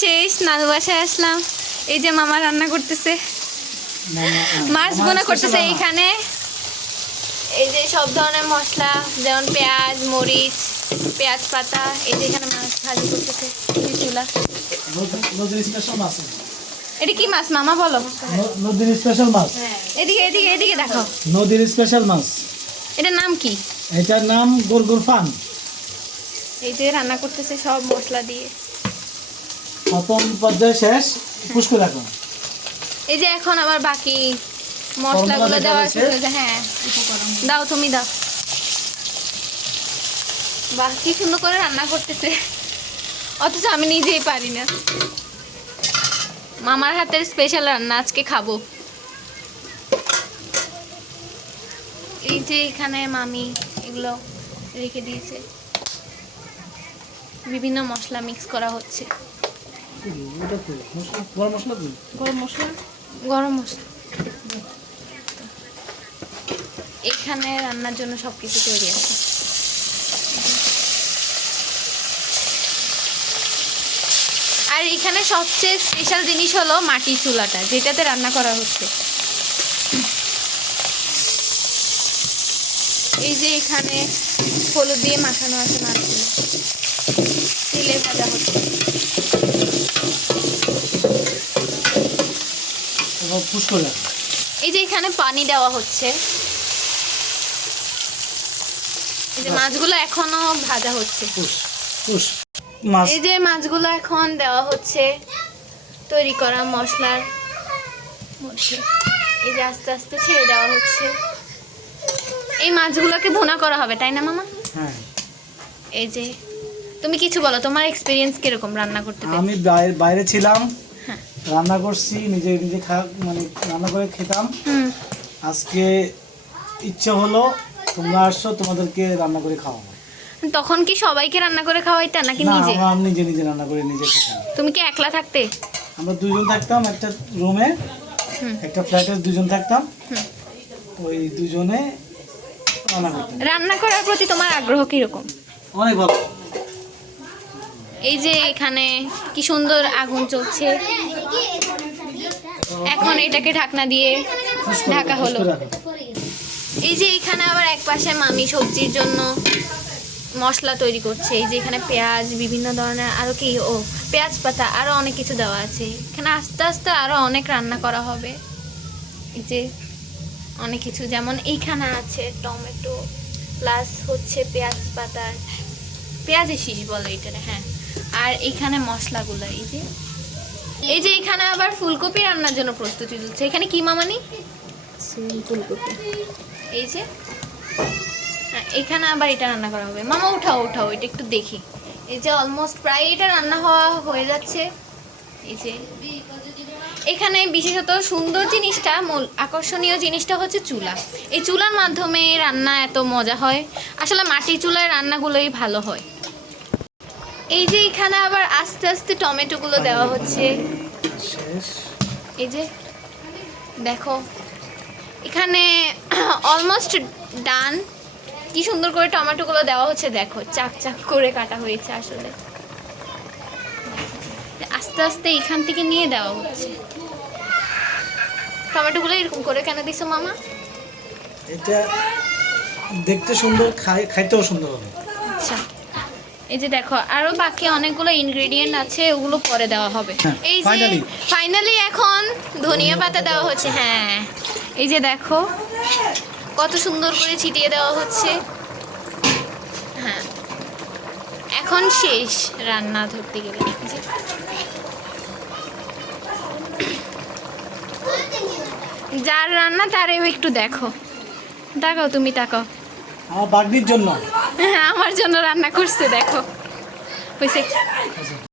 শেষ, নানু বাসায় আসলাম। এই যে মামা রান্না করতেছে, মাছ বোনা করতেছে এইখানে। এই যে সব ধরনের মশলা, যেমন পেঁয়াজ, মরিচ, পেঁয়াজ পাতা। এই যে এখানে মাছ ভাজি করতেছে চুলা। নদীর স্পেশাল মাছ। এটা কি মাছ মামা বলো? নদীর স্পেশাল মাছ। এদিকে এদিকে এদিকে দেখো, নদীর স্পেশাল মাছ। এটার নাম কি? এটার নাম গুরগুর ফান। এই যে রান্না করতেছে সব মশলা দিয়ে। প্রথম পর্যায়ে শেষ, পুষ্কু রাখো। এই যে এখন আবার বাকি মশলাগুলো দেওয়া শুরু হয়েছে। হ্যাঁ দাও, তুমি দাও। বাহ, কি সুন্দর করে রান্না করতেছে, অথচ আমি নিজেই পারি না। মামার হাতের স্পেশাল রান্না আজকে খাবো। এই যে এখানে মামি এগুলো রেখে দিয়েছে, বিভিন্ন মশলা মিক্স করা হচ্ছে। গরম মশলা কি? গরম মশলা। এখানে রান্নার জন্য সবকিছু তৈরি আছে। আর এখানে সবচেয়ে স্পেশাল জিনিস হলো মাটির চুলাটা, যেটাতে রান্না করা হচ্ছে। এই যে এখানে হলুদ দিয়ে মাখানো আছে মাছগুলো, তেলে ভাজা হচ্ছে। এই যে এখানে পানি দেওয়া হচ্ছে। এই যে মাছগুলো এখনো ভাজা হচ্ছে। এই যে মাছগুলো এখন দেওয়া হচ্ছে তৈরি করা মশলার মধ্যে। এই যে আস্তে আস্তে ছেড়ে দেওয়া হচ্ছে। এই মাছগুলোকে ভুনা করা হবে, তাই না মামা? হ্যাঁ। এই যে তুমি কিছু বলো, তোমার এক্সপেরিয়েন্স কিরকম রান্না করতে? আমি বাইরে ছিলাম, রান্না করছি, নিজে নিজে মানে রান্না করে খেতাম। আজকে ইচ্ছে হলো তোমরা আসছো, তোমাদেরকে রান্না করে খাওয়াবো। তখন কি সবাইকে রান্না করে খাওয়াইতা নাকি নিজে? না, আমি নিজে নিজে রান্না করে নিজে খেতাম। তুমি কি একলা থাকতে? আমরা দুজন থাকতাম একটা রুমে, একটা ফ্ল্যাটে দুজন থাকতাম। ওই দুজনে রান্না করতাম। রান্না করার প্রতি তোমার আগ্রহ কিরকম? অনেক ভালো। এই যে এখানে কি সুন্দর আগুন চলছে। এখন এটাকে ঢাকনা দিয়ে ঢাকা হলো। এই যে এখানে আবার এক পাশে মামি সবজির জন্য মশলা তৈরি করছে। এই যে এখানে পেঁয়াজ, বিভিন্ন ধরনের আরো কি, পেঁয়াজ পাতা, আরো অনেক কিছু দেওয়া আছে। এখানে আস্তে আস্তে আরো অনেক রান্না করা হবে। এই যে অনেক কিছু, যেমন এইখানে আছে টমেটো প্লাস হচ্ছে পেঁয়াজ পাতার, পেঁয়াজের শীষ বলে এটারে। হ্যাঁ, আর এইখানে মশলাগুলো। এই যে এখানে আবার ফুলকপি রান্নার জন্য প্রস্তুতি চলছে। এখানে কি মামানি? ফুলকপি। এই যে এখানে আবার এটা রান্না করা হবে। মামা উঠাও উঠাও, এটা একটু দেখি। এই যে অলমোস্ট প্রায় এটা রান্না হয়ে যাচ্ছে। এই যে এখানে বিশেষত সুন্দর জিনিসটা, মূল আকর্ষণীয় জিনিসটা হচ্ছে চুলা। এই চুলার মাধ্যমে রান্না এত মজা হয়। আসলে মাটির চুলায় রান্নাগুলোই ভালো হয়। এই যে এখানে আবার আস্তে আস্তে টমেটোগুলো দেওয়া হচ্ছে। এই যে দেখো এখানে অলমোস্ট ডান। কি সুন্দর করে টমেটোগুলো দেওয়া হচ্ছে, দেখো চাক চাক করে কাটা হয়েছে। আসলে আস্তে আস্তে এখান থেকে নিয়ে দেওয়া হচ্ছে। টমেটোগুলো এরকম করে কেন দিছো মামা? এটা দেখতে সুন্দর, খাইতেও সুন্দর হবে। আচ্ছা, এই যে দেখো আরো বাকি অনেকগুলো ইনগ্রেডিয়েন্ট আছে, ওগুলো পরে দেওয়া হবে। এই যে ফাইনালি এখন ধনিয়া পাতা দেওয়া হচ্ছে। হ্যাঁ, এই যে দেখো কত সুন্দর করে ছিটিয়ে দেওয়া হচ্ছে। হ্যাঁ, এখন শেষ রান্না ধরতে গেলে। যার রান্না তারেও একটু দেখো, তাকাও, তুমি তাকাও। আমার বাগনির জন্য, আমার জন্য রান্না করছে, দেখো হয়েছে।